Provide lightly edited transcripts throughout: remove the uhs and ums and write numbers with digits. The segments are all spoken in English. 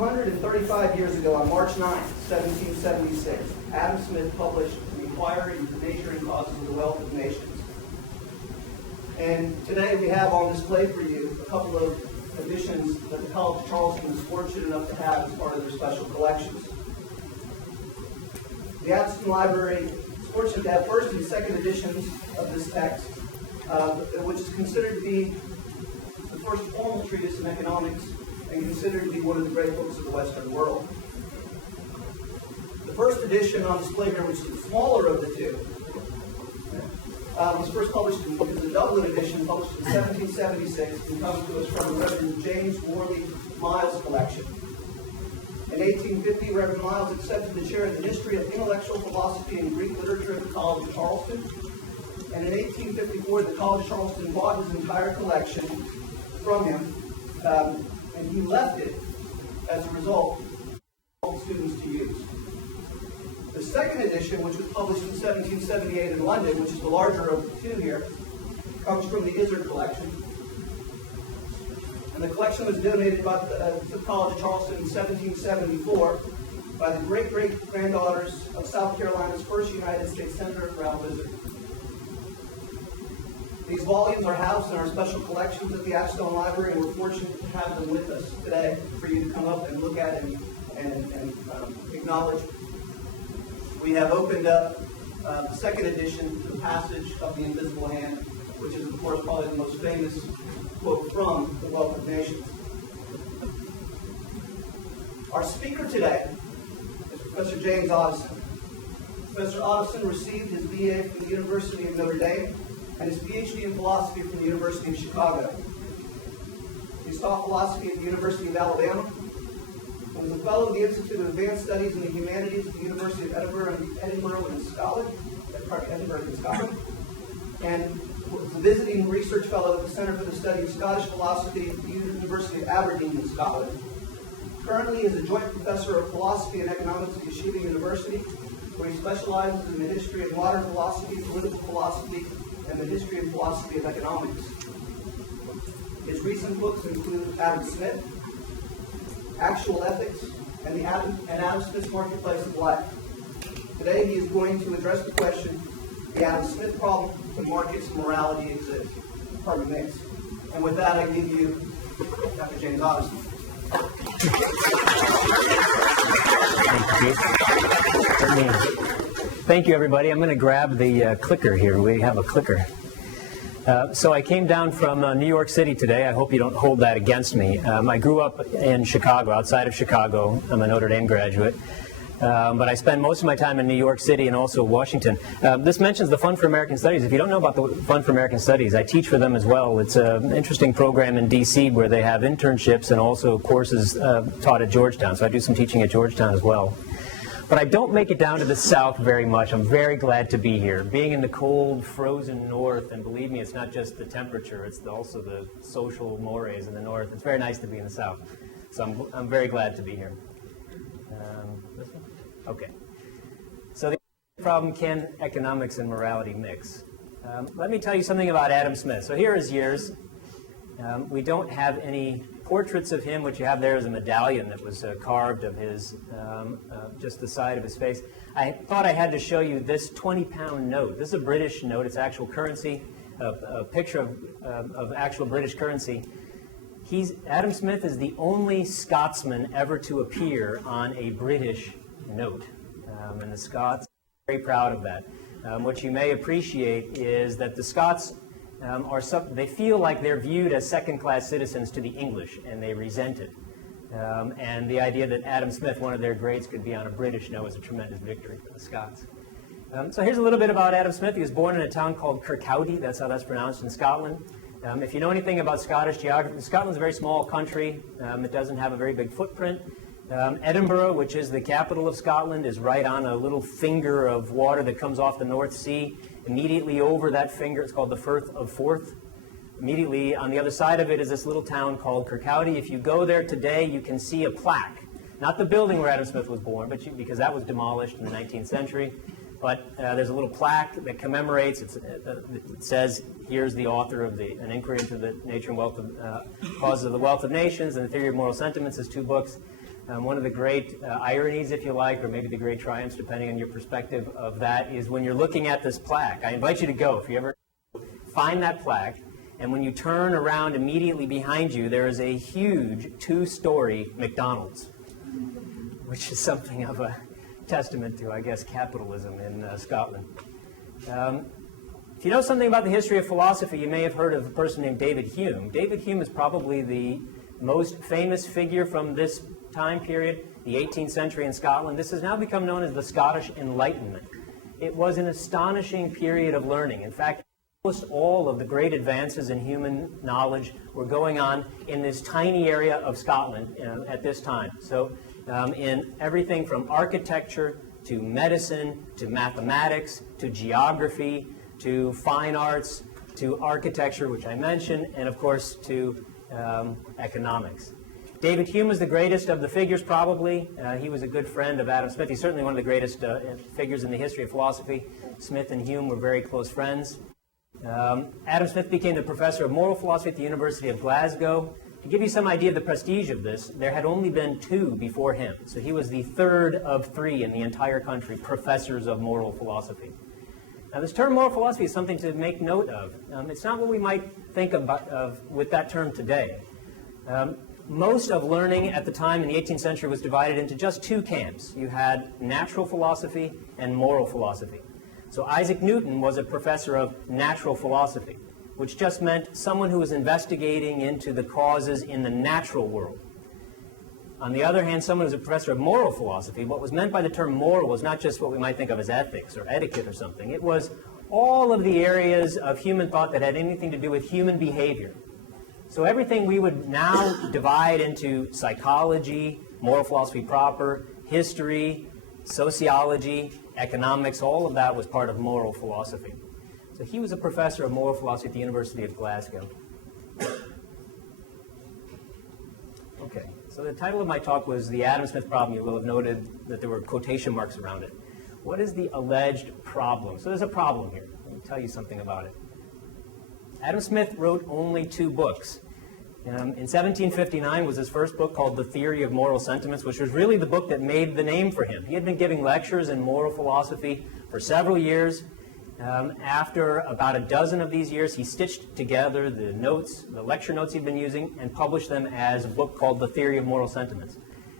235 years ago, on March 9, 1776, Adam Smith published an inquiry into the nature and causes of the wealth of nations. And today we have on display for you a couple of editions that the College of Charleston is fortunate enough to have as part of their special collections. The Otteson Library is fortunate to have first and second editions of this text, which is considered to be the first formal treatise in economics and considered to be one of the great books of the Western world. The first edition on display here, which is the smaller of the two, was first published in the Dublin edition, published in 1776, and comes to us from the Reverend James Worley Miles collection. In 1850, Reverend Miles accepted the chair of the History of Intellectual Philosophy and Greek Literature at the College of Charleston. And in 1854, the College of Charleston bought his entire collection from him, and he left it, as a result, for all students to use. The second edition, which was published in 1778 in London, which is the larger of the two here, comes from the Izzard collection. And the collection was donated by to the College of Charleston in 1774 by the great-great-granddaughters of South Carolina's first United States Senator, Ralph Izzard. These volumes are housed in our special collections at the Otteson Library, and we're fortunate to have them with us today for you to come up and look at and acknowledge. We have opened up the second edition to the passage of the Invisible Hand, which is, of course, probably the most famous quote from The Wealth of Nations. Our speaker today is Professor James Otteson. Professor Otteson received his BA from the University of Notre Dame and his PhD in philosophy from the University of Chicago. He taught philosophy at the University of Alabama, and was a fellow of the Institute of Advanced Studies in the Humanities at the University of Edinburgh in Scotland, and was a visiting research fellow at the Center for the Study of Scottish Philosophy at the University of Aberdeen in Scotland. Currently, he is a joint professor of philosophy and economics at Yeshiva University, where he specializes in the history of modern philosophy, political philosophy, and the history and philosophy of economics. His recent books include Adam Smith, Actual Ethics, and Adam Smith's Marketplace of Life. Today he is going to address the question, the Adam Smith problem, when markets and morality exist. Pardon me. And with that, I give you Dr. James Otteson. Thank you, everybody. I'm going to grab the clicker here. We have a clicker. So I came down from New York City today. I hope you don't hold that against me. I grew up in Chicago, outside of Chicago. I'm a Notre Dame graduate. But I spend most of my time in New York City and also Washington. This mentions the Fund for American Studies. If you don't know about the Fund for American Studies, I teach for them as well. It's an interesting program in D.C. where they have internships and also courses taught at Georgetown. So I do some teaching at Georgetown as well. But I don't make it down to the South very much. I'm very glad to be here. Being in the cold, frozen North, and believe me, it's not just the temperature, it's also the social mores in the North. It's very nice to be in the South. So I'm very glad to be here. This one? Okay. So the problem, can economics and morality mix? Let me tell you something about Adam Smith. So here are his years. We don't have any portraits of him. What you have there is a medallion that was carved of his, just the side of his face. I thought I had to show you this 20-pound note. This is a British note. It's actual currency, a picture of actual British currency. Adam Smith is the only Scotsman ever to appear on a British note. And the Scots are very proud of that. What you may appreciate is that the Scots they feel like they're viewed as second-class citizens to the English, and they resent it. And the idea that Adam Smith, one of their greats, could be on a British note is a tremendous victory for the Scots. So here's a little bit about Adam Smith. He was born in a town called Kirkcaldy. That's how that's pronounced in Scotland. If you know anything about Scottish geography, Scotland's a very small country. It doesn't have a very big footprint. Edinburgh, which is the capital of Scotland, is right on a little finger of water that comes off the North Sea. Immediately over that finger, it's called the Firth of Forth. Immediately on the other side of it is this little town called Kirkcaldy. If you go there today, you can see a plaque. Not the building where Adam Smith was born, but because that was demolished in the 19th century. But there's a little plaque that commemorates, it says, here's the author of An Inquiry into the Nature and Wealth of Causes of the Wealth of Nations and the Theory of Moral Sentiments, his two books. One of the great ironies, if you like, or maybe the great triumphs, depending on your perspective of that, is when you're looking at this plaque. I invite you to go, if you ever find that plaque, and when you turn around immediately behind you, there is a huge two-story McDonald's, which is something of a testament to, I guess, capitalism in Scotland. If you know something about the history of philosophy, you may have heard of a person named David Hume. David Hume is probably the most famous figure from this time period, the 18th century in Scotland. This has now become known as the Scottish Enlightenment. It was an astonishing period of learning. In fact, almost all of the great advances in human knowledge were going on in this tiny area of Scotland at this time. So in everything from architecture to medicine to mathematics to geography to fine arts to architecture, which I mentioned, and of course to economics. David Hume was the greatest of the figures, probably. He was a good friend of Adam Smith. He's certainly one of the greatest figures in the history of philosophy. Smith and Hume were very close friends. Adam Smith became the professor of moral philosophy at the University of Glasgow. To give you some idea of the prestige of this, there had only been two before him. So he was the third of three in the entire country, professors of moral philosophy. Now, this term moral philosophy is something to make note of. It's not what we might think of with that term today. Most of learning at the time in the 18th century was divided into just two camps. You had natural philosophy and moral philosophy. So Isaac Newton was a professor of natural philosophy, which just meant someone who was investigating into the causes in the natural world. On the other hand, someone who was a professor of moral philosophy, what was meant by the term moral was not just what we might think of as ethics or etiquette or something. It was all of the areas of human thought that had anything to do with human behavior. So everything we would now divide into psychology, moral philosophy proper, history, sociology, economics, all of that was part of moral philosophy. So he was a professor of moral philosophy at the University of Glasgow. Okay, so the title of my talk was The Adam Smith Problem. You will have noted that there were quotation marks around it. What is the alleged problem? So there's a problem here. Let me tell you something about it. Adam Smith wrote only two books. In 1759 was his first book called The Theory of Moral Sentiments, which was really the book that made the name for him. He had been giving lectures in moral philosophy for several years. After about a dozen of these years, he stitched together the notes, the lecture notes he'd been using, and published them as a book called The Theory of Moral Sentiments.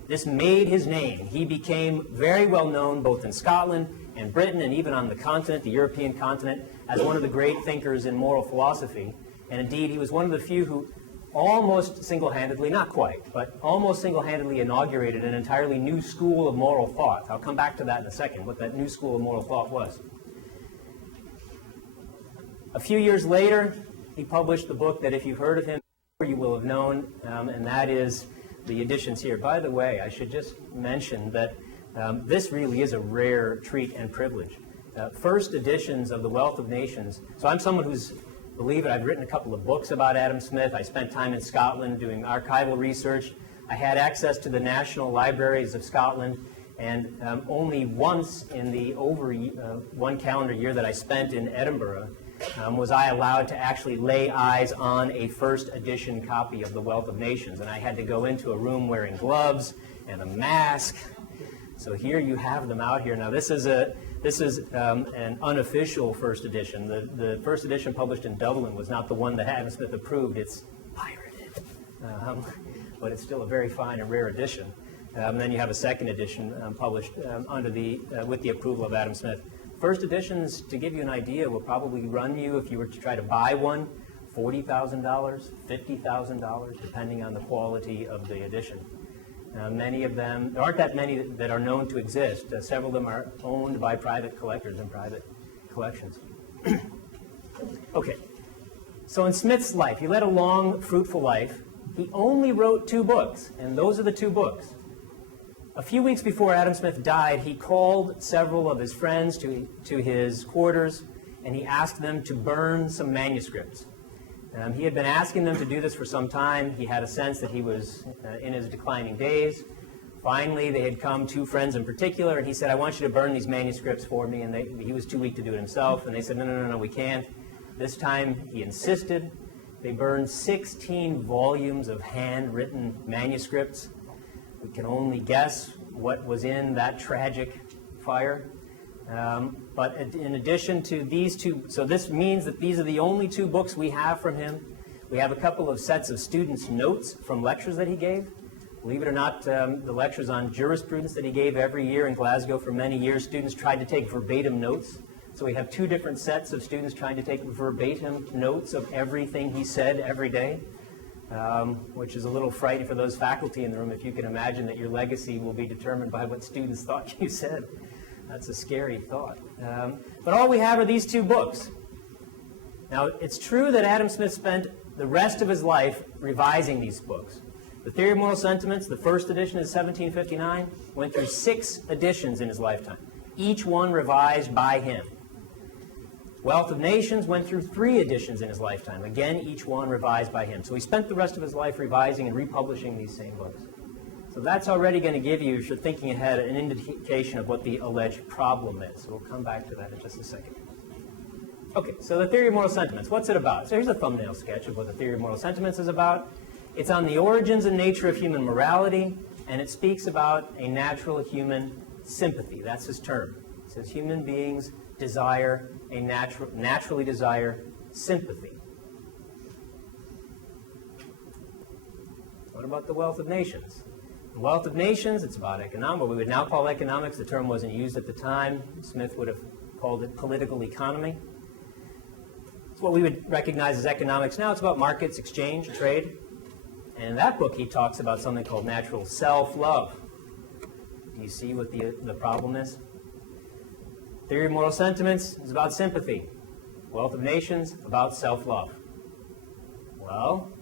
This made his name. He became very well known both in Scotland and Britain and even on the continent, the European continent, as one of the great thinkers in moral philosophy. And indeed, he was one of the few who almost single-handedly, not quite, but almost single-handedly inaugurated an entirely new school of moral thought. I'll come back to that in a second, what that new school of moral thought was. A few years later, he published the book that if you've heard of him, you will have known, and that is the editions here. By the way, I should just mention that this really is a rare treat and privilege. First editions of The Wealth of Nations. So I'm someone who's, believe it, I've written a couple of books about Adam Smith. I spent time in Scotland doing archival research. I had access to the National Libraries of Scotland, and only once in the one calendar year that I spent in Edinburgh was I allowed to actually lay eyes on a first edition copy of The Wealth of Nations. And I had to go into a room wearing gloves and a mask. So here you have them out here. Now this is an unofficial first edition. The first edition published in Dublin was not the one that Adam Smith approved. It's pirated. But it's still a very fine and rare edition. Then you have a second edition published with the approval of Adam Smith. First editions, to give you an idea, will probably run you, if you were to try to buy one, $40,000, $50,000, depending on the quality of the edition. Many of them, there aren't that many that are known to exist. Several of them are owned by private collectors and private collections. Okay, so in Smith's life, he led a long, fruitful life. He only wrote two books, and those are the two books. A few weeks before Adam Smith died, he called several of his friends to his quarters, and he asked them to burn some manuscripts. He had been asking them to do this for some time. He had a sense that he was in his declining days. Finally, they had come, two friends in particular, and he said, I want you to burn these manuscripts for me. And he was too weak to do it himself, and they said, no, we can't. This time, he insisted. They burned 16 volumes of handwritten manuscripts. We can only guess what was in that tragic fire. But in addition to these two, so this means that these are the only two books we have from him. We have a couple of sets of students' notes from lectures that he gave. Believe it or not, the lectures on jurisprudence that he gave every year in Glasgow for many years, students tried to take verbatim notes. So we have two different sets of students trying to take verbatim notes of everything he said every day, which is a little frightening for those faculty in the room if you can imagine that your legacy will be determined by what students thought you said. That's a scary thought. But all we have are these two books. Now, it's true that Adam Smith spent the rest of his life revising these books. The Theory of Moral Sentiments, the first edition is 1759, went through 6 editions in his lifetime, each one revised by him. Wealth of Nations went through 3 editions in his lifetime, again, each one revised by him. So he spent the rest of his life revising and republishing these same books. So that's already going to give you, if you're thinking ahead, an indication of what the alleged problem is. So we'll come back to that in just a second. Okay, so the Theory of Moral Sentiments, what's it about? So here's a thumbnail sketch of what the Theory of Moral Sentiments is about. It's on the origins and nature of human morality, and it speaks about a natural human sympathy. That's his term. It says human beings desire naturally desire sympathy. What about the Wealth of Nations? The Wealth of Nations, it's about economics, what we would now call economics. The term wasn't used at the time. Smith would have called it political economy. It's what we would recognize as economics now. It's about markets, exchange, trade. And in that book, he talks about something called natural self-love. Do you see what the problem is? Theory of Moral Sentiments is about sympathy. Wealth of Nations, about self-love. Well,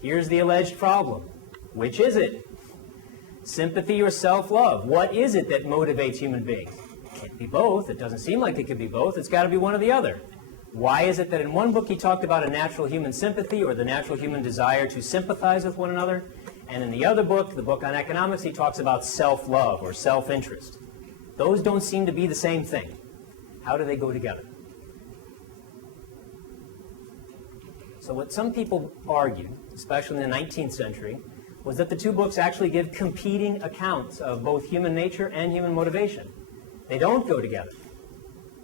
here's the alleged problem. Which is it? Sympathy or self-love? What is it that motivates human beings? It can't be both. It doesn't seem like it could be both. It's got to be one or the other. Why is it that in one book he talked about a natural human sympathy or the natural human desire to sympathize with one another, and in the other book, the book on economics, he talks about self-love or self-interest? Those don't seem to be the same thing. How do they go together? So what some people argued, especially in the 19th century, was that the two books actually give competing accounts of both human nature and human motivation. They don't go together.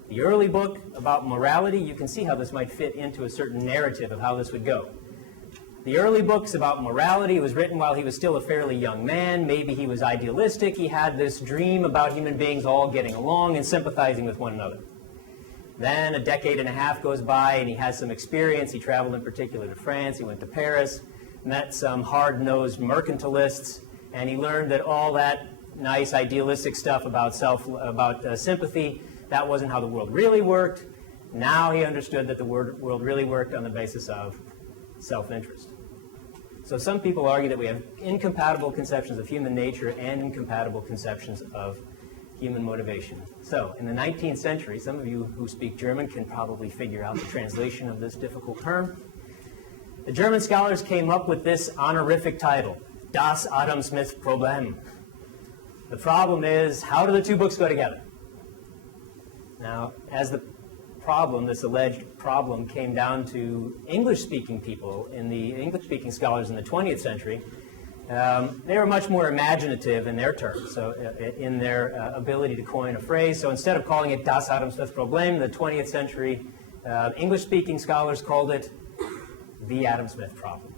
The early book about morality, you can see how this might fit into a certain narrative of how this would go. The early books about morality was written while he was still a fairly young man. Maybe he was idealistic. He had this dream about human beings all getting along and sympathizing with one another. Then a decade and a half goes by and he has some experience. He traveled in particular to France. He went to Paris, met some hard-nosed mercantilists, and he learned that all that nice idealistic stuff about sympathy, that wasn't how the world really worked. Now he understood that the world really worked on the basis of self-interest. So some people argue that we have incompatible conceptions of human nature and incompatible conceptions of human motivation. So in the 19th century, some of you who speak German can probably figure out the translation of this difficult term. The German scholars came up with this honorific title, Das Adam Smith Problem. The problem is, how do the two books go together? Now, as the problem, this alleged problem, came down to English-speaking people, English-speaking scholars in the 20th century, they were much more imaginative in their terms, so in their ability to coin a phrase. So instead of calling it Das Adam Smith Problem, the 20th century English-speaking scholars called it the Adam Smith problem.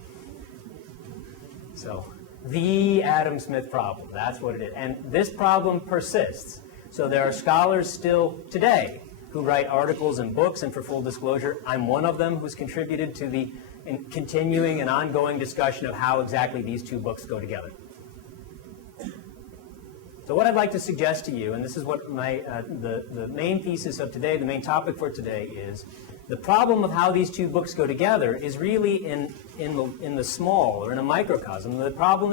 So, the Adam Smith problem, that's what it is. And this problem persists. So there are scholars still today who write articles and books, and for full disclosure, I'm one of them who's contributed to the continuing and ongoing discussion of how exactly these two books go together. So what I'd like to suggest to you, and this is what the main thesis of today, the main topic for today is, the problem of how these two books go together is really in the small, or in a microcosm, the problem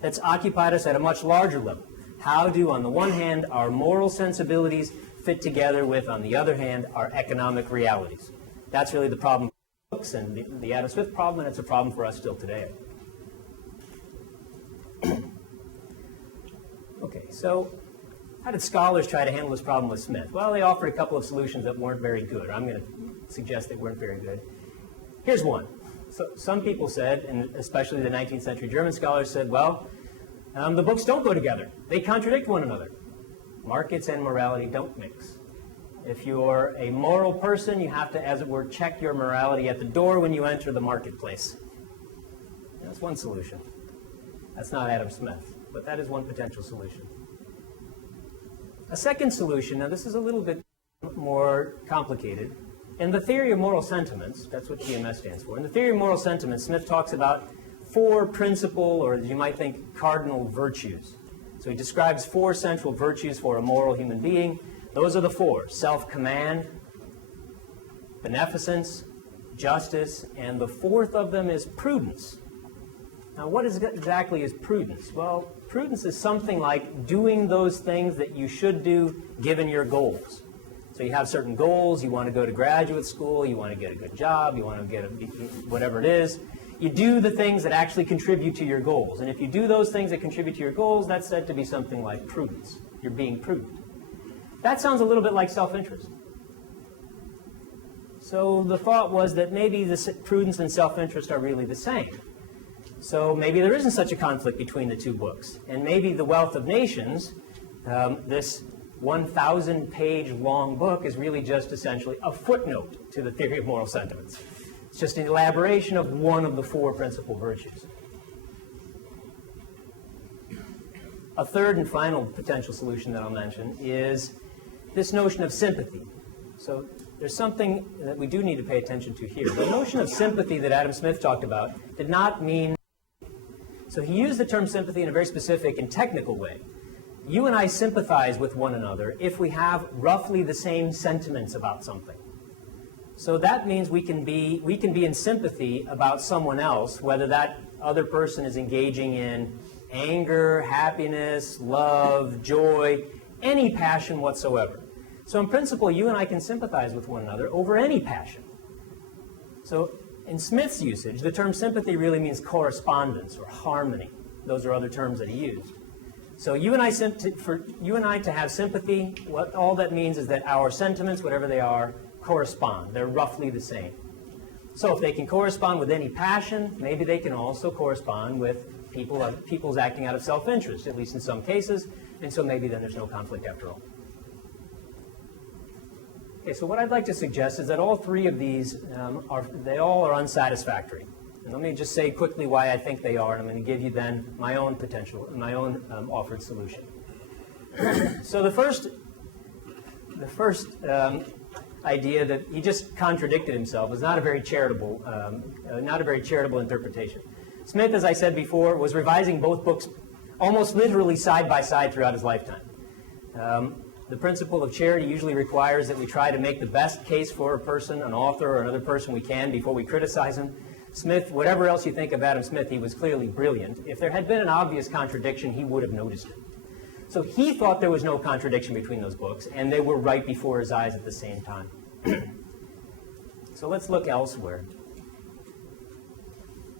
that's occupied us at a much larger level. How do, on the one hand, our moral sensibilities fit together with, on the other hand, our economic realities? That's really the problem of books and the Adam Smith problem, and it's a problem for us still today. Okay, so how did scholars try to handle this problem with Smith? Well, they offered a couple of solutions that weren't very good. I'm going to suggest they weren't very good. Here's one. So some people said, and especially the 19th century German scholars said, well, the books don't go together. They contradict one another. Markets and morality don't mix. If you're a moral person, you have to, as it were, check your morality at the door when you enter the marketplace. That's one solution. That's not Adam Smith, but that is one potential solution. A second solution, now this is a little bit more complicated. In the theory of moral sentiments, that's what TMS stands for. In the theory of moral sentiments, Smith talks about 4 principal, or as you might think, cardinal virtues. So he describes 4 central virtues for a moral human being. Those are the 4: self-command, beneficence, justice, and the 4th of them is prudence. Now, what exactly is prudence? Well, prudence is something like doing those things that you should do given your goals. So you have certain goals, you want to go to graduate school, you want to get a good job, you want to get whatever it is. You do the things that actually contribute to your goals. And if you do those things that contribute to your goals, that's said to be something like prudence. You're being prudent. That sounds a little bit like self-interest. So the thought was that maybe the prudence and self-interest are really the same. So maybe there isn't such a conflict between the 2 books. And maybe The Wealth of Nations, this 1,000-page long book, is really just essentially a footnote to the theory of moral sentiments. It's just an elaboration of one of the 4 principal virtues. A third and final potential solution that I'll mention is this notion of sympathy. So there's something that we do need to pay attention to here. The notion of sympathy that Adam Smith talked about did not mean... So he used the term sympathy in a very specific and technical way. You and I sympathize with one another if we have roughly the same sentiments about something. So that means we can be in sympathy about someone else, whether that other person is engaging in anger, happiness, love, joy, any passion whatsoever. So in principle, you and I can sympathize with one another over any passion. So in Smith's usage, the term sympathy really means correspondence or harmony. Those are other terms that he used. So you and I, for you and I to have sympathy, all that means is that our sentiments, whatever they are, correspond. They're roughly the same. So if they can correspond with any passion, maybe they can also correspond with people's acting out of self-interest, at least in some cases, and so maybe then there's no conflict after all. Okay, so what I'd like to suggest is that all 3 of these are unsatisfactory. And let me just say quickly why I think they are, and I'm going to give you then my own offered solution. So the first idea that he just contradicted himself was not a very charitable interpretation. Smith, as I said before, was revising both books almost literally side by side throughout his lifetime. The principle of charity usually requires that we try to make the best case for a person, an author, or another person we can before we criticize him. Smith, whatever else you think of Adam Smith, he was clearly brilliant. If there had been an obvious contradiction, he would have noticed it. So he thought there was no contradiction between those books, and they were right before his eyes at the same time. So let's look elsewhere.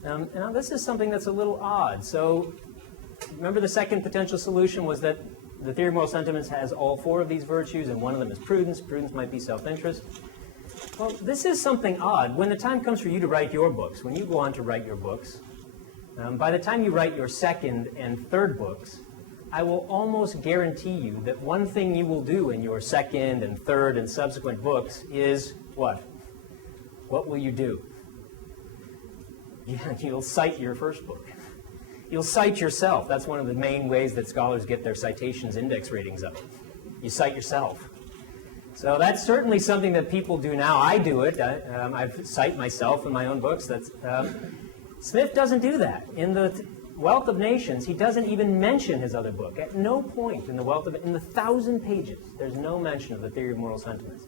Now this is something that's a little odd. So remember the second potential solution was that the theory of moral sentiments has all 4 of these virtues, and one of them is prudence. Prudence might be self-interest. Well, this is something odd. When the time comes for you to write your books, when you go on to write your books, by the time you write your second and third books, I will almost guarantee you that one thing you will do in your second and third and subsequent books is what? What will you do? You'll cite your first book. You'll cite yourself. That's one of the main ways that scholars get their citations index ratings up. You cite yourself. So that's certainly something that people do now. I do it. I cite myself in my own books. Smith doesn't do that. In the Wealth of Nations, he doesn't even mention his other book. At no point in the 1,000 pages, there's no mention of the theory of moral sentiments.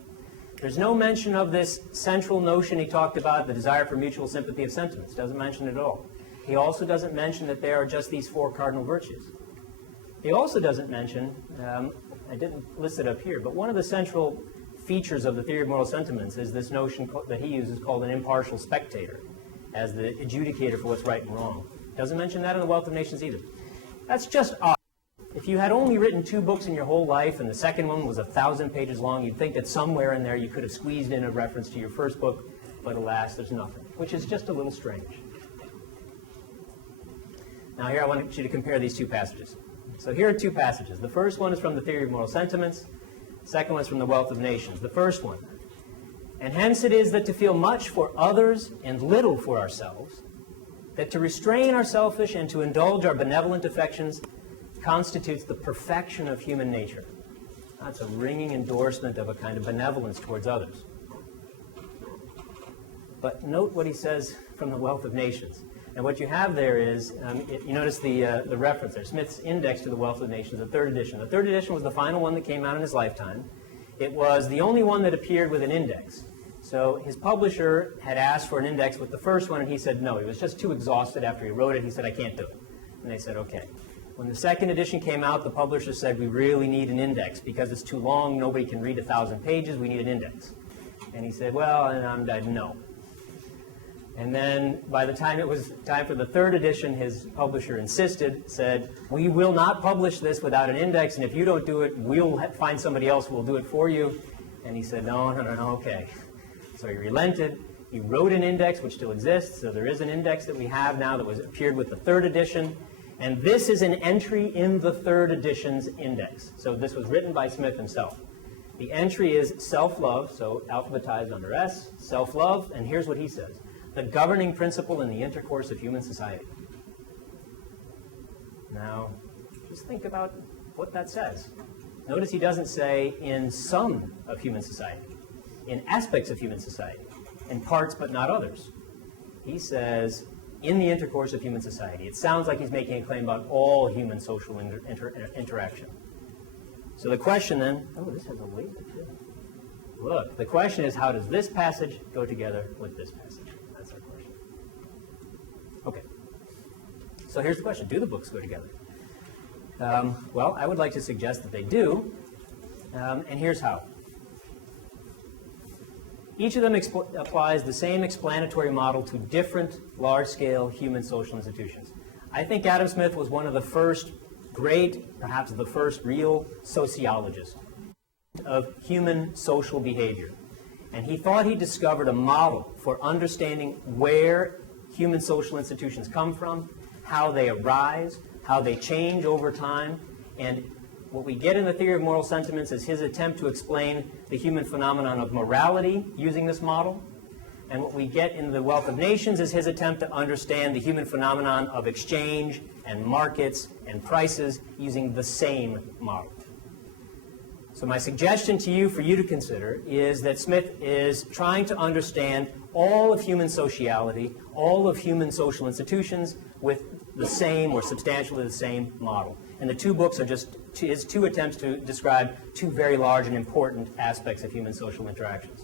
There's no mention of this central notion he talked about, the desire for mutual sympathy of sentiments. Doesn't mention it at all. He also doesn't mention that there are just these 4 cardinal virtues. He also doesn't mention, I didn't list it up here, but one of the central features of the theory of moral sentiments is this notion that he uses called an impartial spectator as the adjudicator for what's right and wrong. Doesn't mention that in the Wealth of Nations either. That's just odd. If you had only written 2 books in your whole life and the second one was 1,000 pages long, you'd think that somewhere in there you could have squeezed in a reference to your first book. but alas, there's nothing, which is just a little strange. Now here I want you to compare these two passages. So here are two passages. The first one is from the Theory of Moral Sentiments. The second one is from the Wealth of Nations. The first one. And hence it is that to feel much for others and little for ourselves, that to restrain our selfish and to indulge our benevolent affections constitutes the perfection of human nature. That's a ringing endorsement of a kind of benevolence towards others. But note what he says from the Wealth of Nations. And what you have there is, you notice the reference there, Smith's Index to the Wealth of Nations, the third edition. The third edition was the final one that came out in his lifetime. It was the only one that appeared with an index. So his publisher had asked for an index with the first one, and he said no. He was just too exhausted after he wrote it. He said, I can't do it. And they said, okay. When the second edition came out, the publisher said, we really need an index because it's too long. Nobody can read 1,000 pages. We need an index. And he said, well, and no. And then by the time it was time for the third edition, his publisher insisted, said, we will not publish this without an index, and if you don't do it, we'll find somebody else who will do it for you. And he said, no, okay. So he relented. He wrote an index, which still exists. So there is an index that we have now that appeared with the third edition. And this is an entry in the third edition's index. So this was written by Smith himself. The entry is self-love, so alphabetized under S, self-love, and here's what he says. The governing principle in the intercourse of human society. Now, just think about what that says. Notice he doesn't say in some of human society, in aspects of human society, in parts but not others. He says in the intercourse of human society. It sounds like he's making a claim about all human social interaction. So the question then, oh, this has a label too. Look, the question is, how does this passage go together with this passage? That's our question. Okay. So here's the question. Do the books go together? Well, I would like to suggest that they do, and here's how. Each of them applies the same explanatory model to different large-scale human social institutions. I think Adam Smith was one of the first great, perhaps the first real sociologist of human social behavior. And he thought he discovered a model for understanding where human social institutions come from, how they arise, how they change over time, and what we get in the Theory of Moral Sentiments is his attempt to explain the human phenomenon of morality using this model. And what we get in the Wealth of Nations is his attempt to understand the human phenomenon of exchange and markets and prices using the same model. So my suggestion to you, for you to consider, is that Smith is trying to understand all of human sociality, all of human social institutions with the same or substantially the same model. And the two books are just his two attempts to describe two very large and important aspects of human social interactions.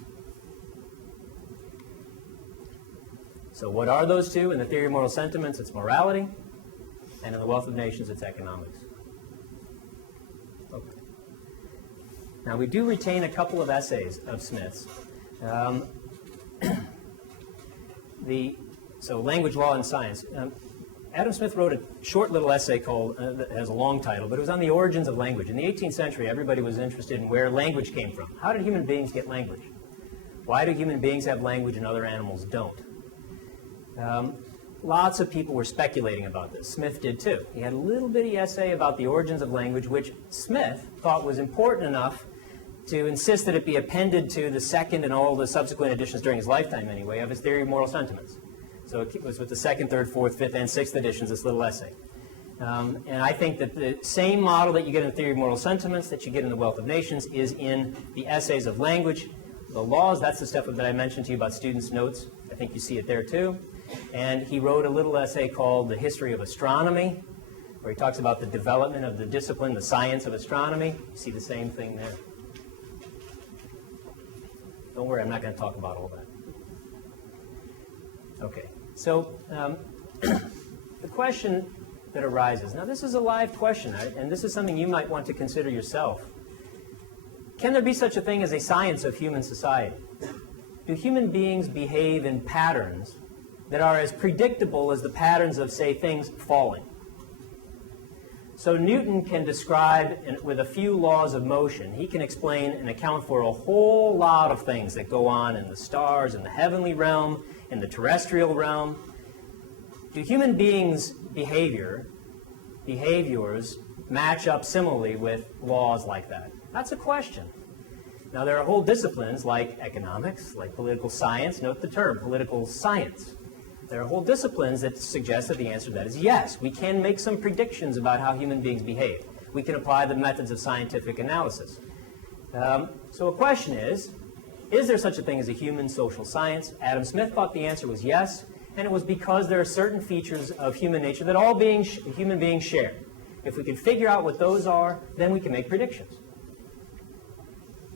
So what are those two? In the Theory of Moral Sentiments, it's morality, and in the Wealth of Nations, it's economics. Okay. Now, we do retain a couple of essays of Smith's. So language, law, and science. Adam Smith wrote a short little essay called, that has a long title, but it was on the origins of language. In the 18th century, everybody was interested in where language came from. How did human beings get language? Why do human beings have language and other animals don't? Lots of people were speculating about this. Smith did too. He had a little bitty essay about the origins of language, which Smith thought was important enough to insist that it be appended to the second and all the subsequent editions during his lifetime anyway of his Theory of Moral Sentiments. So it was with the second, third, fourth, fifth, and sixth editions, this little essay. And I think that the same model that you get in the Theory of Moral Sentiments that you get in the Wealth of Nations is in the essays of language. The laws, that's the stuff that I mentioned to you about students' notes. I think you see it there too. And he wrote a little essay called The History of Astronomy, where he talks about the development of the discipline, the science of astronomy. You see the same thing there. Don't worry, I'm not going to talk about all that. Okay, so the question that arises, now this is a live question, and this is something you might want to consider yourself. Can there be such a thing as a science of human society? Do human beings behave in patterns that are as predictable as the patterns of, say, things falling? So Newton can describe, with a few laws of motion, he can explain and account for a whole lot of things that go on in the stars, in the heavenly realm, in the terrestrial realm. Do human beings' behaviors match up similarly with laws like that? That's a question. Now, there are whole disciplines like economics, like political science. Note the term, political science. There are whole disciplines that suggest that the answer to that is yes. We can make some predictions about how human beings behave. We can apply the methods of scientific analysis. So a question is there such a thing as a human social science? Adam Smith thought the answer was yes, and it was because there are certain features of human nature that all human beings share. If we can figure out what those are, then we can make predictions.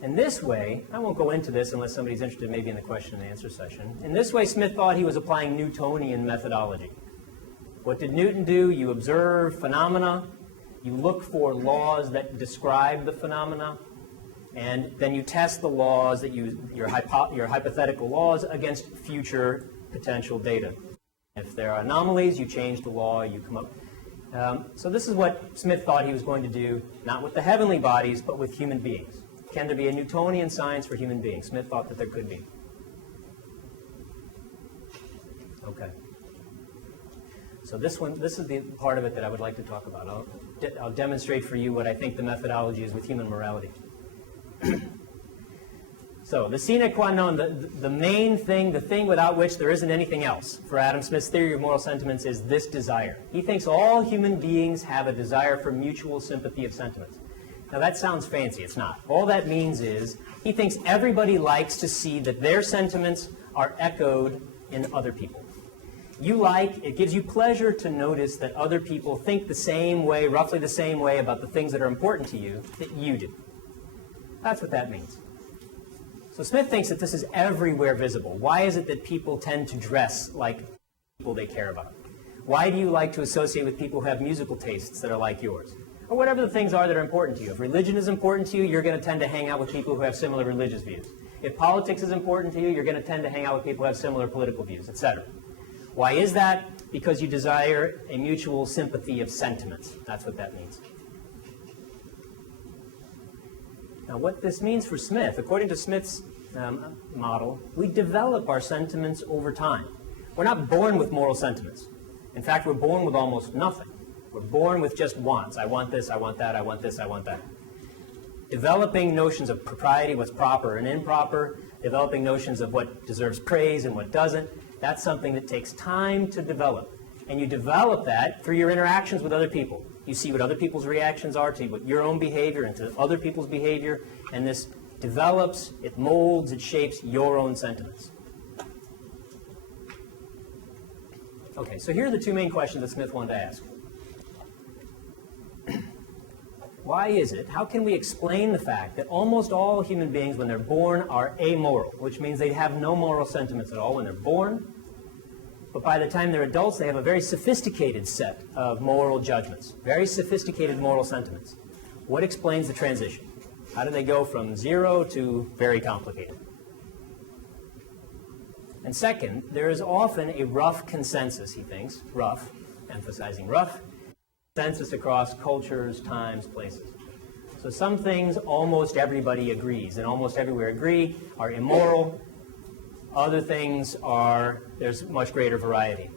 In this way, I won't go into this unless somebody's interested maybe in the question and answer session. In this way, Smith thought he was applying Newtonian methodology. What did Newton do? You observe phenomena, you look for laws that describe the phenomena, and then you test the laws, your hypothetical laws, against future potential data. If there are anomalies, you change the law, you come up. So this is what Smith thought he was going to do, not with the heavenly bodies, but with human beings. Can there be a Newtonian science for human beings? Smith thought that there could be. Okay. So this is the part of it that I would like to talk about. I'll demonstrate for you what I think the methodology is with human morality. So the sine qua non, the main thing, the thing without which there isn't anything else for Adam Smith's theory of moral sentiments is this desire. He thinks all human beings have a desire for mutual sympathy of sentiments. Now that sounds fancy, it's not. All that means is he thinks everybody likes to see that their sentiments are echoed in other people. It gives you pleasure to notice that other people think the same way, roughly the same way about the things that are important to you that you do. That's what that means. So Smith thinks that this is everywhere visible. Why is it that people tend to dress like people they care about? Why do you like to associate with people who have musical tastes that are like yours? Or whatever the things are that are important to you. If religion is important to you, you're going to tend to hang out with people who have similar religious views. If politics is important to you, you're going to tend to hang out with people who have similar political views, etc. Why is that? Because you desire a mutual sympathy of sentiments. That's what that means. Now, what this means for Smith, according to Smith's model, we develop our sentiments over time. We're not born with moral sentiments. In fact, we're born with almost nothing. We're born with just wants. I want this, I want that, I want this, I want that. Developing notions of propriety, what's proper and improper, developing notions of what deserves praise and what doesn't, that's something that takes time to develop. And you develop that through your interactions with other people. You see what other people's reactions are to your own behavior and to other people's behavior, and this develops, it molds, it shapes your own sentiments. Okay, so here are the two main questions that Smith wanted to ask. Why is it, how can we explain the fact that almost all human beings when they're born are amoral, which means they have no moral sentiments at all when they're born, but by the time they're adults they have a very sophisticated set of moral judgments, very sophisticated moral sentiments. What explains the transition? How do they go from zero to very complicated? And second, there is often a rough consensus, he thinks, rough, emphasizing rough, consensus across cultures, times, places. So some things almost everybody agrees, and almost everywhere agree, are immoral. Other things there's much greater variety.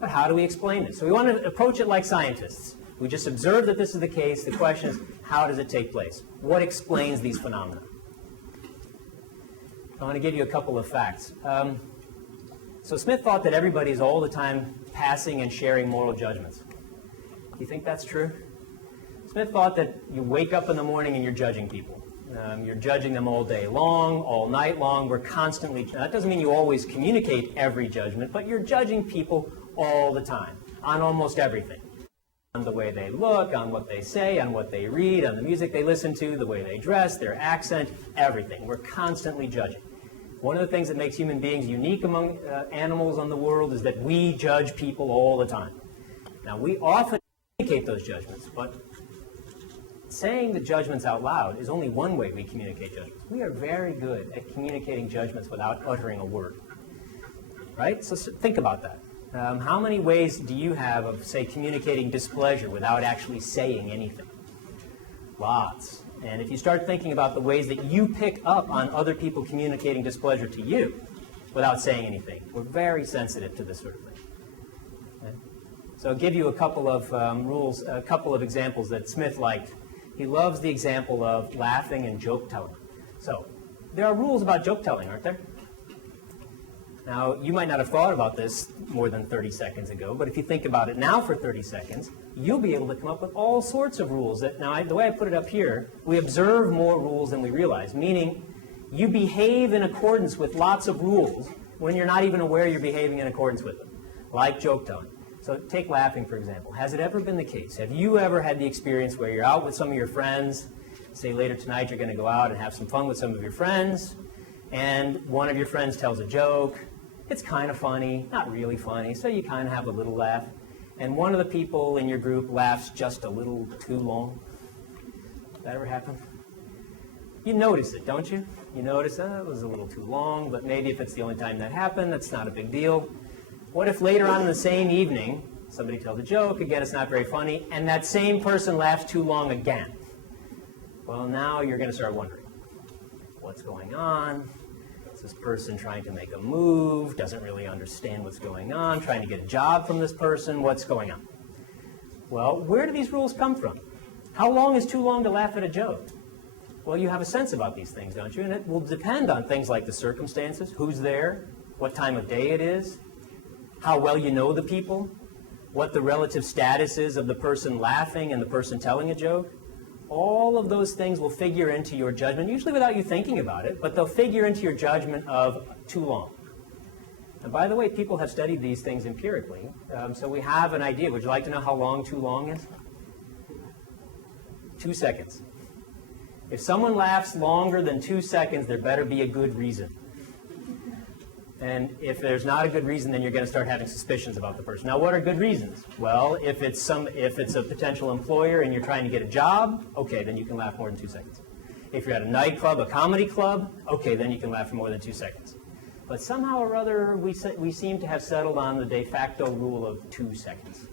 But how do we explain this? So we want to approach it like scientists. We just observe that this is the case. The question is, how does it take place? What explains these phenomena? I want to give you a couple of facts. So Smith thought that everybody is all the time passing and sharing moral judgments. Do you think that's true? Smith thought that you wake up in the morning and you're judging people. You're judging them all day long, all night long. We're constantly, that doesn't mean you always communicate every judgment, but you're judging people all the time on almost everything. On the way they look, on what they say, on what they read, on the music they listen to, the way they dress, their accent, everything. We're constantly judging. One of the things that makes human beings unique among animals on the world is that we judge people all the time. Now, we often communicate those judgments, but saying the judgments out loud is only one way we communicate judgments. We are very good at communicating judgments without uttering a word. Right? So think about that. How many ways do you have of, say, communicating displeasure without actually saying anything? Lots. And if you start thinking about the ways that you pick up on other people communicating displeasure to you without saying anything, we're very sensitive to this sort of thing. Okay? So I'll give you a couple of rules, a couple of examples that Smith liked. He loves the example of laughing and joke telling. So there are rules about joke telling, aren't there? Now, you might not have thought about this more than 30 seconds ago, but if you think about it now for 30 seconds, you'll be able to come up with all sorts of rules. Now, the way I put it up here, we observe more rules than we realize, meaning you behave in accordance with lots of rules when you're not even aware you're behaving in accordance with them, like joke telling. So take laughing, for example. Has it ever been the case? Have you ever had the experience where you're out with some of your friends, say later tonight you're going to go out and have some fun with some of your friends, and one of your friends tells a joke. It's kind of funny, not really funny, so you kind of have a little laugh. And one of the people in your group laughs just a little too long. That ever happen? You notice it, don't you? You notice, it was a little too long, but maybe if it's the only time that happened, that's not a big deal. What if later on in the same evening, somebody tells a joke, again, it's not very funny, and that same person laughs too long again? Well, now you're going to start wondering, what's going on? This person trying to make a move, doesn't really understand what's going on, trying to get a job from this person, what's going on? Well, where do these rules come from? How long is too long to laugh at a joke? Well, you have a sense about these things, don't you? And it will depend on things like the circumstances, who's there, what time of day it is, how well you know the people, what the relative status is of the person laughing and the person telling a joke. All of those things will figure into your judgment, usually without you thinking about it, but they'll figure into your judgment of too long. And by the way, people have studied these things empirically, so we have an idea. Would you like to know how long too long is? 2 seconds. If someone laughs longer than 2 seconds, there better be a good reason. And if there's not a good reason, then you're going to start having suspicions about the person. Now, what are good reasons? Well, if it's a potential employer and you're trying to get a job, okay, then you can laugh more than 2 seconds. If you're at a nightclub, a comedy club, okay, then you can laugh for more than 2 seconds. But somehow or other, we seem to have settled on the de facto rule of 2 seconds.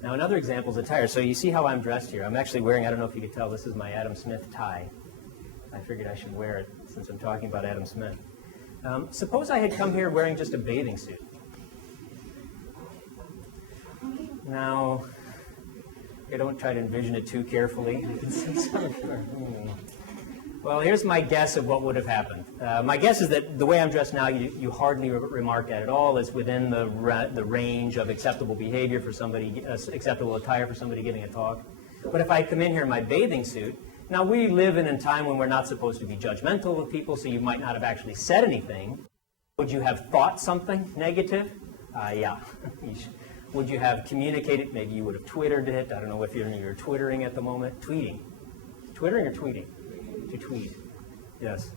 Now, another example is attire. So you see how I'm dressed here. I'm actually wearing, I don't know if you could tell, this is my Adam Smith tie. I figured I should wear it since I'm talking about Adam Smith. Suppose I had come here wearing just a bathing suit. Now, I don't try to envision it too carefully. Well, here's my guess of what would have happened. My guess is that the way I'm dressed now, you hardly remark at all. It's within the range of acceptable behavior for somebody, acceptable attire for somebody giving a talk. But if I come in here in my bathing suit, now, we live in a time when we're not supposed to be judgmental of people, so you might not have actually said anything. Would you have thought something negative? Yeah. Would you have communicated? Maybe you would have Twittered it. I don't know if you're Twittering at the moment. Tweeting. Twittering or tweeting? To tweet. Yes.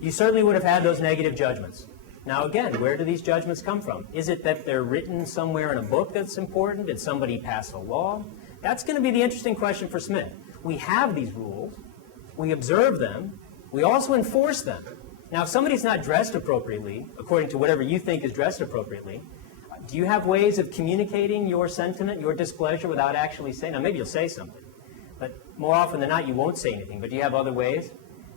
You certainly would have had those negative judgments. Now, again, where do these judgments come from? Is it that they're written somewhere in a book that's important? Did somebody pass a law? That's going to be the interesting question for Smith. We have these rules. We observe them. We also enforce them. Now, if somebody's not dressed appropriately, according to whatever you think is dressed appropriately, do you have ways of communicating your sentiment, your displeasure, without actually saying? Now, maybe you'll say something, but more often than not, you won't say anything. But do you have other ways?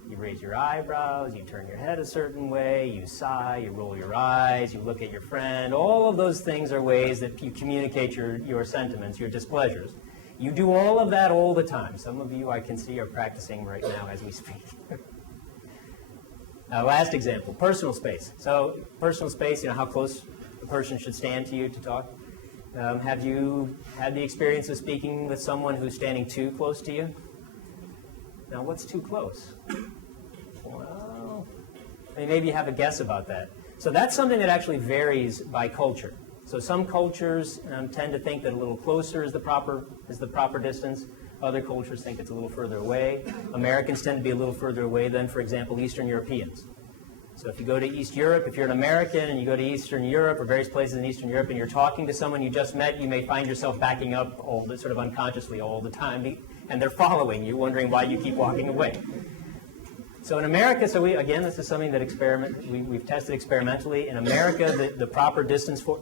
You raise your eyebrows, you turn your head a certain way, you sigh, you roll your eyes, you look at your friend. All of those things are ways that you communicate your sentiments, your displeasures. You do all of that all the time. Some of you, I can see, are practicing right now as we speak. Last example, personal space. So personal space, how close a person should stand to you to talk. Have you had the experience of speaking with someone who's standing too close to you? Now, what's too close? Well, maybe you have a guess about that. So that's something that actually varies by culture. So some cultures tend to think that a little closer is the proper distance. Other cultures think it's a little further away. Americans tend to be a little further away than, for example, Eastern Europeans. So if you go to East Europe, if you're an American and you go to Eastern Europe or various places in Eastern Europe and you're talking to someone you just met, you may find yourself backing up sort of unconsciously all the time, and they're following you, wondering why you keep walking away. So in America, again, this is something that we've tested experimentally. In America, the proper distance for,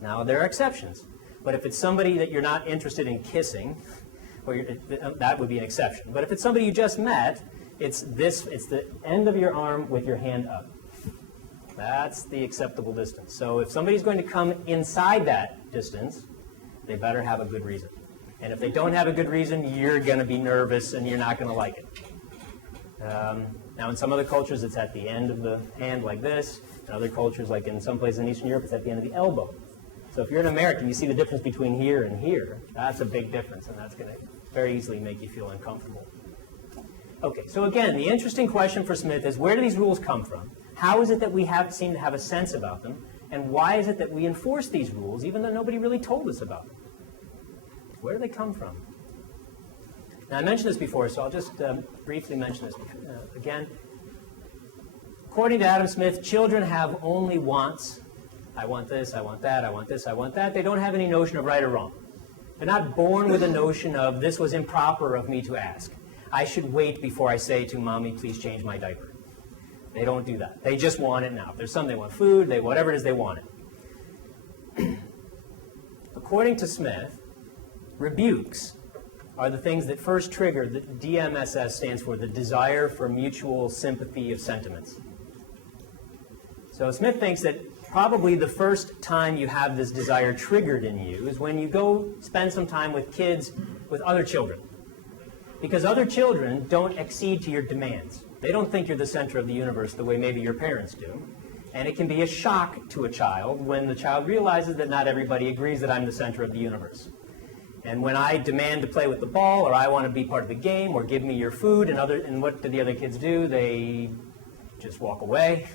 now there are exceptions, but if it's somebody that you're not interested in kissing, that would be an exception. But if it's somebody you just met, it's the end of your arm with your hand up. That's the acceptable distance. So if somebody's going to come inside that distance, they better have a good reason. And if they don't have a good reason, you're going to be nervous and you're not going to like it. Now, in some other cultures, it's at the end of the hand like this. In other cultures, like in some places in Eastern Europe, it's at the end of the elbow. So if you're an American, you see the difference between here and here. That's a big difference, and that's going to very easily make you feel uncomfortable. Okay, so again, the interesting question for Smith is, where do these rules come from? How is it that we seem to have a sense about them? And why is it that we enforce these rules, even though nobody really told us about them? Where do they come from? Now, I mentioned this before, so I'll just briefly mention this again. According to Adam Smith, children have only wants. I want this, I want that, I want this, I want that. They don't have any notion of right or wrong. They're not born with a notion of, this was improper of me to ask. I should wait before I say to Mommy, please change my diaper. They don't do that. They just want it now. If there's something, they want food, whatever it is, they want it. According to Smith, rebukes are the things that first trigger, the DMSS stands for the desire for mutual sympathy of sentiments. So Smith thinks that probably the first time you have this desire triggered in you is when you go spend some time with kids, with other children. Because other children don't accede to your demands. They don't think you're the center of the universe the way maybe your parents do. And it can be a shock to a child when the child realizes that not everybody agrees that I'm the center of the universe. And when I demand to play with the ball, or I want to be part of the game, or give me your food, and what do the other kids do? They just walk away.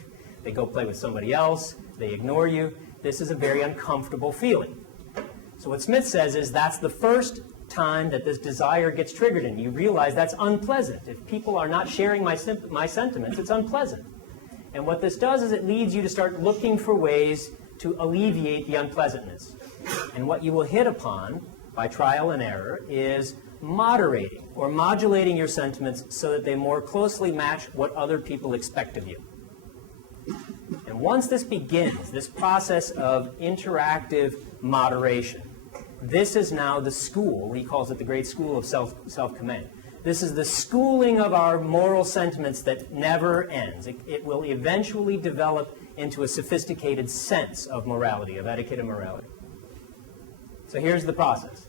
They go play with somebody else. They ignore you. This is a very uncomfortable feeling. So what Smith says is that's the first time that this desire gets triggered in you. You realize that's unpleasant. If people are not sharing my sentiments, it's unpleasant. And what this does is it leads you to start looking for ways to alleviate the unpleasantness. And what you will hit upon by trial and error is moderating or modulating your sentiments so that they more closely match what other people expect of you. And once this begins, this process of interactive moderation, this is now the school. He calls it the great school of self-command. This is the schooling of our moral sentiments that never ends. It will eventually develop into a sophisticated sense of morality, of etiquette and morality. So here's the process.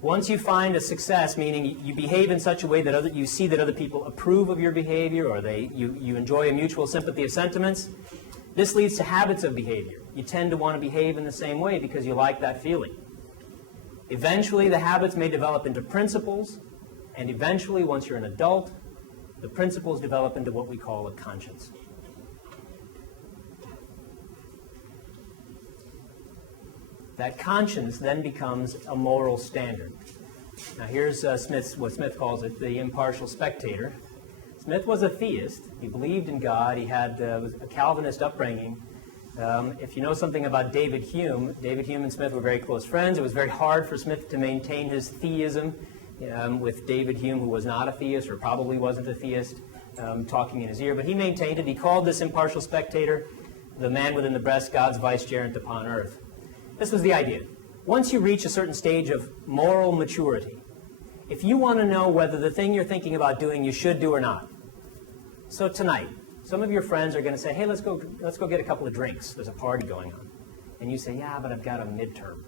Once you find a success, meaning you behave in such a way that you see that other people approve of your behavior, or you enjoy a mutual sympathy of sentiments, this leads to habits of behavior. You tend to want to behave in the same way because you like that feeling. Eventually, the habits may develop into principles, and eventually, once you're an adult, the principles develop into what we call a conscience. That conscience then becomes a moral standard. Now here's what Smith calls it, the impartial spectator. Smith was a theist. He believed in God. He had a Calvinist upbringing. If you know something about David Hume and Smith were very close friends. It was very hard for Smith to maintain his theism with David Hume, who was not a theist or probably wasn't a theist, talking in his ear. But he maintained it. He called this impartial spectator the man within the breast, God's vicegerent upon earth. This was the idea. Once you reach a certain stage of moral maturity, if you want to know whether the thing you're thinking about doing you should do or not. So tonight, some of your friends are going to say, hey, let's go get a couple of drinks. There's a party going on. And you say, yeah, but I've got a midterm.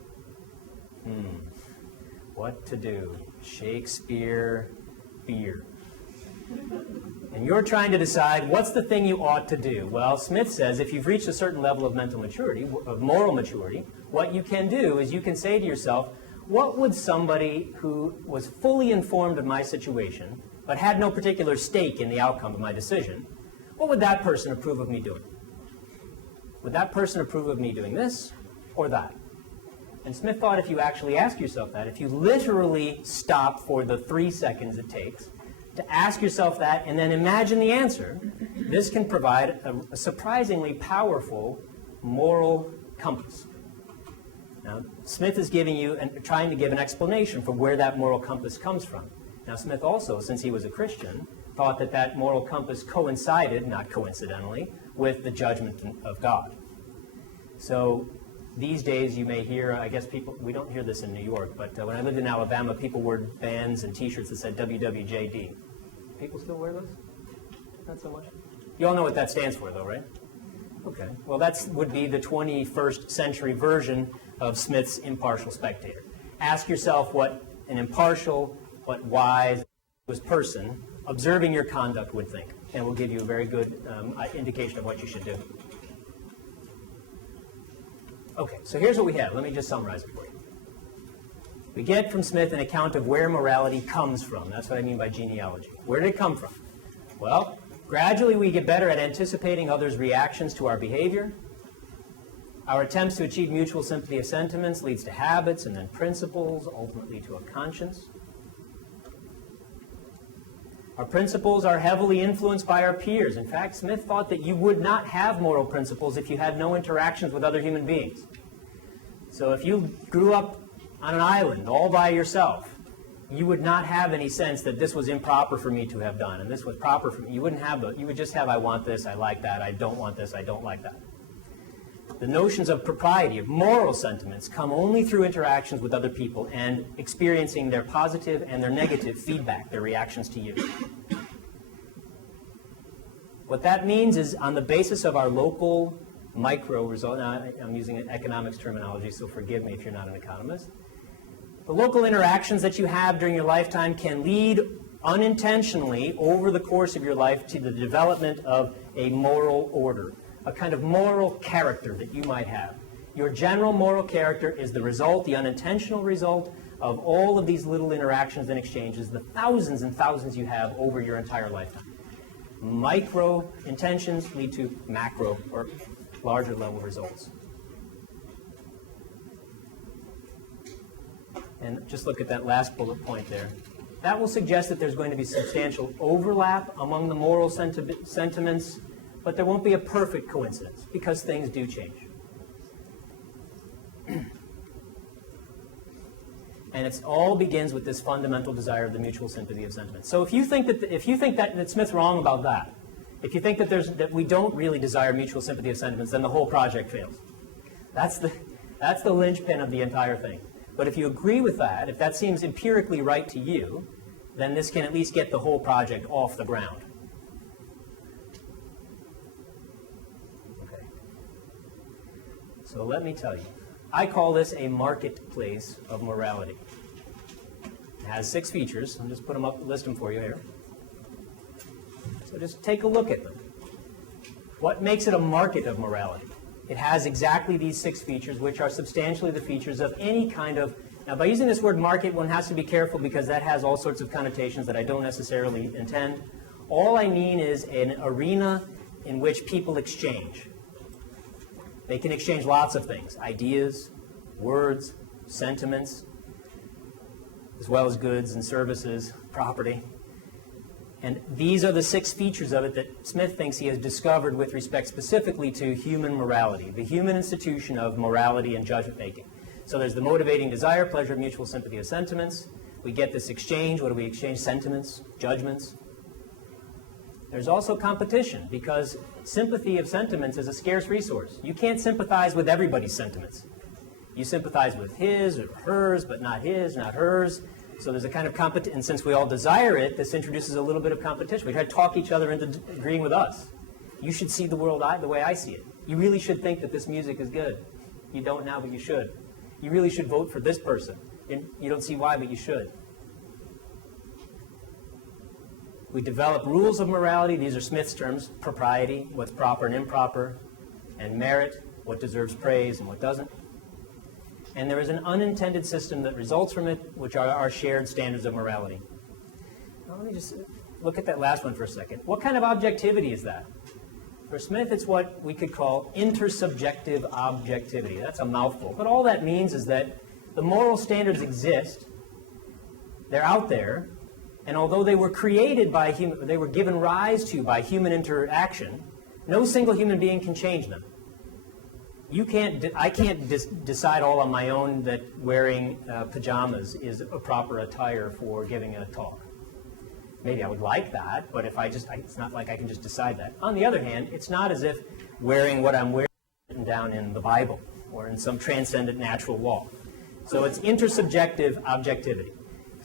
What to do? Shakespeare, beer. And you're trying to decide what's the thing you ought to do. Well, Smith says if you've reached a certain level of mental maturity, of moral maturity, what you can do is you can say to yourself, what would somebody who was fully informed of my situation, but had no particular stake in the outcome of my decision, what would that person approve of me doing? Would that person approve of me doing this or that? And Smith thought if you actually ask yourself that, if you literally stop for the 3 seconds it takes to ask yourself that and then imagine the answer, this can provide a surprisingly powerful moral compass. Now, Smith is giving you and trying to give an explanation for where that moral compass comes from. Now, Smith also, since he was a Christian, thought that that moral compass coincided, not coincidentally, with the judgment of God. So these days you may hear, I guess people, we don't hear this in New York, but when I lived in Alabama, people wore bands and t-shirts that said WWJD. People still wear those? Not so much? You all know what that stands for, though, right? Okay. Well, that would be the 21st century version of Smith's impartial spectator. Ask yourself what an impartial, what wise person observing your conduct would think, and it will give you a very good indication of what you should do. Okay, so here's what we have. Let me just summarize it for you. We get from Smith an account of where morality comes from. That's what I mean by genealogy. Where did it come from? Well, gradually we get better at anticipating others' reactions to our behavior. Our attempts to achieve mutual sympathy of sentiments leads to habits and then principles, ultimately to a conscience. Our principles are heavily influenced by our peers. In fact, Smith thought that you would not have moral principles if you had no interactions with other human beings. So if you grew up on an island all by yourself, you would not have any sense that this was improper for me to have done and this was proper for me. You wouldn't have those. You would just have, I want this, I like that, I don't want this, I don't like that. The notions of propriety, of moral sentiments, come only through interactions with other people and experiencing their positive and their negative feedback, their reactions to you. What that means is on the basis of our local micro result, now I'm using economics terminology, so forgive me if you're not an economist. The local interactions that you have during your lifetime can lead unintentionally over the course of your life to the development of a moral order, a kind of moral character that you might have. Your general moral character is the result, the unintentional result, of all of these little interactions and exchanges, the thousands and thousands you have over your entire lifetime. Micro intentions lead to macro or larger level results. And just look at that last bullet point there. That will suggest that there's going to be substantial overlap among the moral sentiments, but there won't be a perfect coincidence because things do change. And it all begins with this fundamental desire of the mutual sympathy of sentiments. So if you think that Smith's wrong about that, if you think that we don't really desire mutual sympathy of sentiments, then the whole project fails. That's the linchpin of the entire thing. But if you agree with that, if that seems empirically right to you, then this can at least get the whole project off the ground. Okay. So let me tell you, I call this a marketplace of morality. It has 6 features. I'll just put them up, list them for you here. So just take a look at them. What makes it a market of morality? It has exactly these 6 features, which are substantially the features of any kind of... Now, by using this word market, one has to be careful because that has all sorts of connotations that I don't necessarily intend. All I mean is an arena in which people exchange. They can exchange lots of things, ideas, words, sentiments, as well as goods and services, property. And these are the 6 features of it that Smith thinks he has discovered with respect specifically to human morality, the human institution of morality and judgment making. So there's the motivating desire, pleasure, mutual sympathy of sentiments. We get this exchange. What do we exchange? Sentiments, judgments. There's also competition because sympathy of sentiments is a scarce resource. You can't sympathize with everybody's sentiments. You sympathize with his or hers, but not his, not hers. So there's a kind of competition, and since we all desire it, this introduces a little bit of competition. We try to talk each other into agreeing with us. You should see the world the way I see it. You really should think that this music is good. You don't now, but you should. You really should vote for this person. You don't see why, but you should. We develop rules of morality. These are Smith's terms: propriety, what's proper and improper, and merit, what deserves praise and what doesn't. And there is an unintended system that results from it, which are our shared standards of morality. Now, let me just look at that last one for a second. What kind of objectivity is that? For Smith, it's what we could call intersubjective objectivity. That's a mouthful. But all that means is that the moral standards exist. They're out there. And although they were created by they were given rise to by human interaction, no single human being can change them. I can't decide all on my own that wearing pajamas is a proper attire for giving a talk. Maybe I would like that, but if it's not like I can just decide that. On the other hand, it's not as if wearing what I'm wearing is written down in the Bible or in some transcendent natural law. So it's intersubjective objectivity.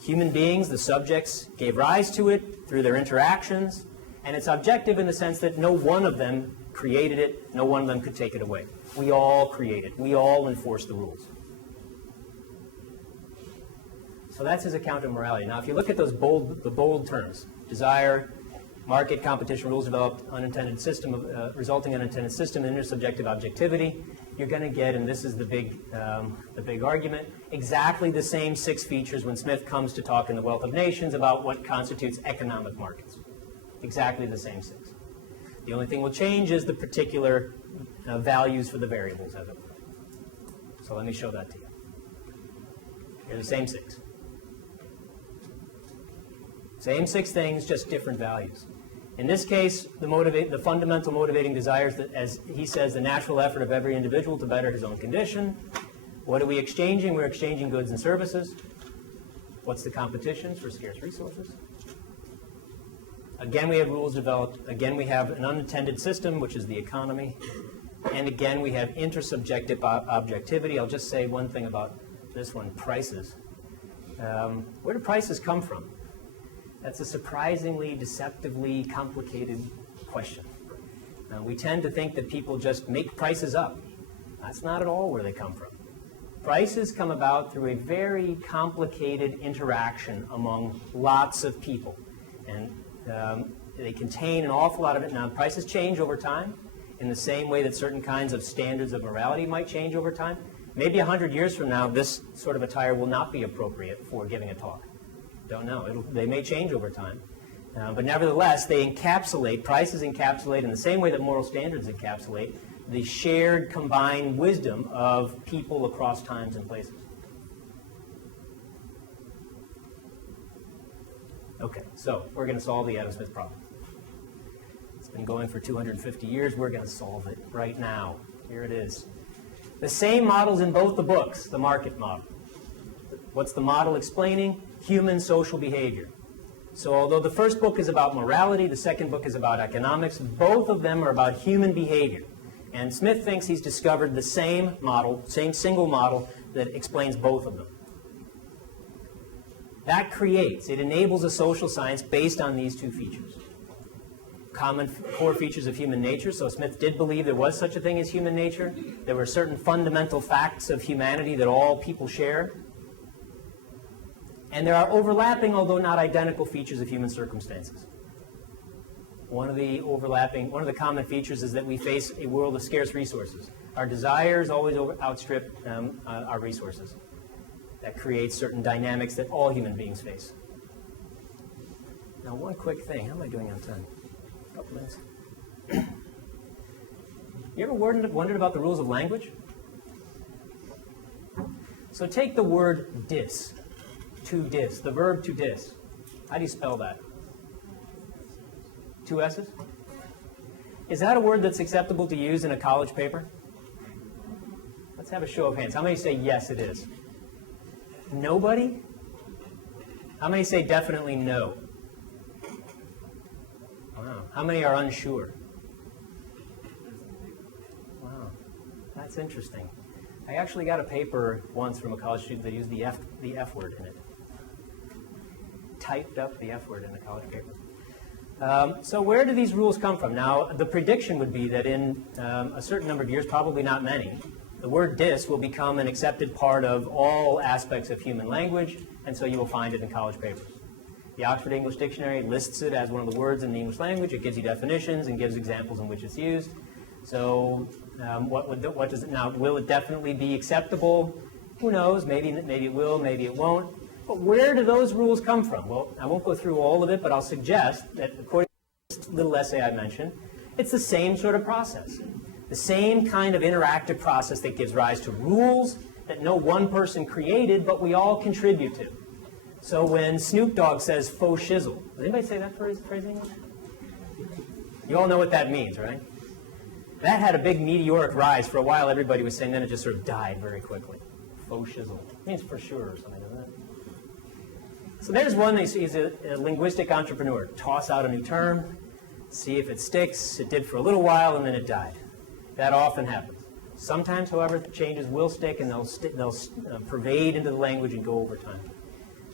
Human beings, the subjects, gave rise to it through their interactions, and it's objective in the sense that no one of them created it, no one of them could take it away. We all create it. We all enforce the rules. So that's his account of morality. Now, if you look at the bold terms, desire, market, competition, rules developed, unintended system, resulting unintended system, intersubjective objectivity, you're going to get, and this is the big argument, exactly the same 6 features when Smith comes to talk in The Wealth of Nations about what constitutes economic markets. Exactly the same 6. The only thing will change is the particular values for the variables, as it were. So let me show that to you. Here are the same 6. Same 6 things, just different values. In this case, the fundamental motivating desires, that, as he says, the natural effort of every individual to better his own condition. What are we exchanging? We're exchanging goods and services. What's the competition for scarce resources? Again, we have rules developed. Again, we have an unintended system, which is the economy. And again, we have intersubjective objectivity. I'll just say one thing about this one, prices. Where do prices come from? That's a surprisingly, deceptively complicated question. We tend to think that people just make prices up. That's not at all where they come from. Prices come about through a very complicated interaction among lots of people. And they contain an awful lot of it. Now, prices change over time in the same way that certain kinds of standards of morality might change over time. Maybe 100 years from now, this sort of attire will not be appropriate for giving a talk. Don't know. They may change over time. But nevertheless, prices encapsulate in the same way that moral standards encapsulate the shared combined wisdom of people across times and places. Okay, so we're going to solve the Adam Smith problem. It's been going for 250 years. We're going to solve it right now. Here it is. The same models in both the books, the market model. What's the model explaining? Human social behavior. So although the first book is about morality, the second book is about economics, both of them are about human behavior. And Smith thinks he's discovered the same model, same single model that explains both of them. That it enables a social science based on these 2 features. Common core features of human nature. So Smith did believe there was such a thing as human nature. There were certain fundamental facts of humanity that all people share. And there are overlapping, although not identical, features of human circumstances. One of the common features is that we face a world of scarce resources. Our desires always outstrip our resources. That creates certain dynamics that all human beings face. Now, one quick thing. How am I doing on time? A couple minutes. You ever wondered about the rules of language? So take the word dis. To dis, the verb to dis. How do you spell that? 2 S's? Is that a word that's acceptable to use in a college paper? Let's have a show of hands. How many say yes, it is? Nobody? How many say definitely no? Wow. How many are unsure? Wow. That's interesting. I actually got a paper once from a college student that used the F word in it. Typed up the F word in the college paper. So where do these rules come from? Now, the prediction would be that in a certain number of years, probably not many, the word dis will become an accepted part of all aspects of human language, and so you will find it in college papers. The Oxford English Dictionary lists it as one of the words in the English language. It gives you definitions and gives examples in which it's used. So what does it now? Will it definitely be acceptable? Who knows? Maybe it will, maybe it won't. But where do those rules come from? Well, I won't go through all of it, but I'll suggest that according to this little essay I mentioned, it's the same sort of process. The same kind of interactive process that gives rise to rules that no one person created, but we all contribute to. So when Snoop Dogg says faux shizzle, does anybody say that phrase in English? You all know what that means, right? That had a big meteoric rise. For a while, everybody was saying, then it just sort of died very quickly. Faux shizzle. It means for sure or something like that. So there's one. He's a linguistic entrepreneur. Toss out a new term, see if it sticks. It did for a little while, and then it died. That often happens. Sometimes, however, changes will stick, and they'll pervade into the language and go over time.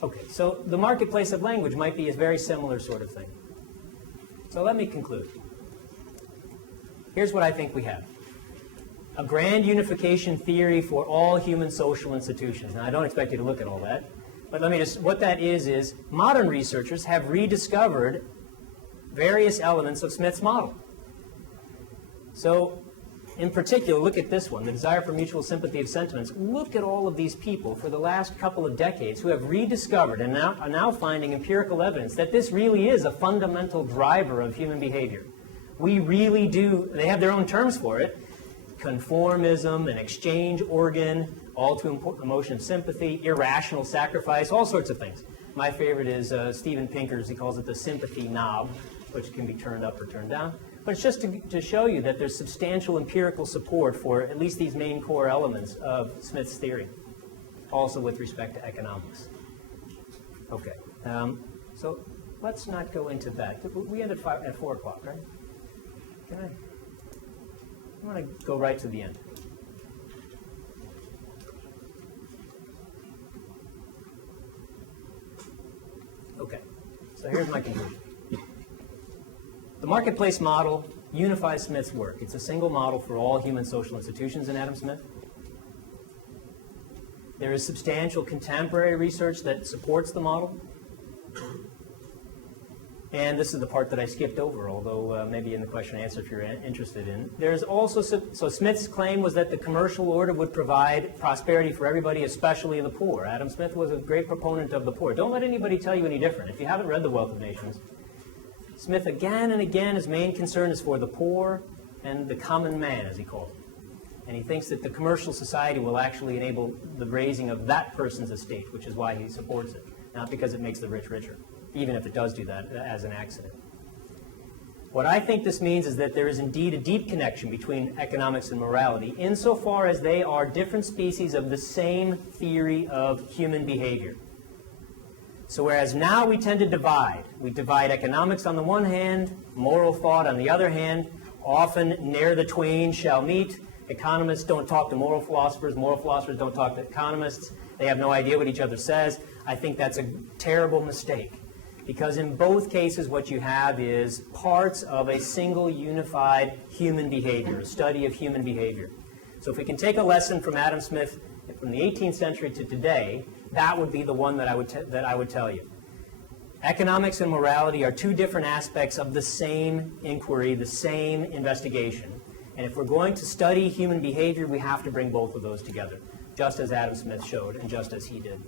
Okay, so the marketplace of language might be a very similar sort of thing. So let me conclude. Here's what I think we have. A grand unification theory for all human social institutions. Now, I don't expect you to look at all that, but what that is modern researchers have rediscovered various elements of Smith's model. So, in particular, look at this one, the desire for mutual sympathy of sentiments. Look at all of these people for the last couple of decades who have rediscovered and are now finding empirical evidence that this really is a fundamental driver of human behavior. We really do, they have their own terms for it, conformism, an exchange organ, all to emotion of sympathy, irrational sacrifice, all sorts of things. My favorite is Steven Pinker's, he calls it the sympathy knob, which can be turned up or turned down. But it's just to show you that there's substantial empirical support for at least these main core elements of Smith's theory, also with respect to economics. Okay, so let's not go into that. We ended at 4 o'clock, right? I want to go right to the end. Okay, so here's my conclusion. The marketplace model unifies Smith's work. It's a single model for all human social institutions in Adam Smith. There is substantial contemporary research that supports the model. And this is the part that I skipped over, although maybe in the question and answer if you're interested in. There's also, so Smith's claim was that the commercial order would provide prosperity for everybody, especially the poor. Adam Smith was a great proponent of the poor. Don't let anybody tell you any different. If you haven't read The Wealth of Nations, Smith again and again, his main concern is for the poor and the common man, as he called it. And he thinks that the commercial society will actually enable the raising of that person's estate, which is why he supports it, not because it makes the rich richer, even if it does do that as an accident. What I think this means is that there is indeed a deep connection between economics and morality, insofar as they are different species of the same theory of human behavior. So whereas now we tend to divide, we divide economics on the one hand, moral thought on the other hand, often ne'er the twain shall meet. Economists don't talk to moral philosophers don't talk to economists. They have no idea what each other says. I think that's a terrible mistake, because in both cases what you have is parts of a single unified human behavior, a study of human behavior. So if we can take a lesson from Adam Smith from the 18th century to today, that would be the one that I would tell you. Economics and morality are two different aspects of the same inquiry, the same investigation. And if we're going to study human behavior, we have to bring both of those together, just as Adam Smith showed and just as he did.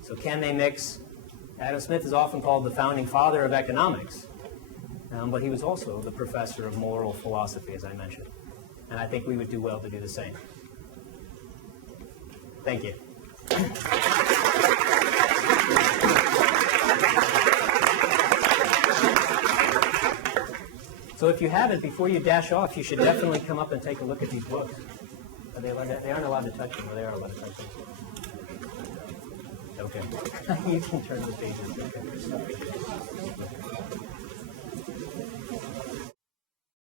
So can they mix? Adam Smith is often called the founding father of economics, but he was also the professor of moral philosophy, as I mentioned. And I think we would do well to do the same. Thank you. So if you haven't, before you dash off, you should definitely come up and take a look at these books. They aren't allowed to touch them, or they are allowed to touch them. Okay. You can turn the pages. Okay.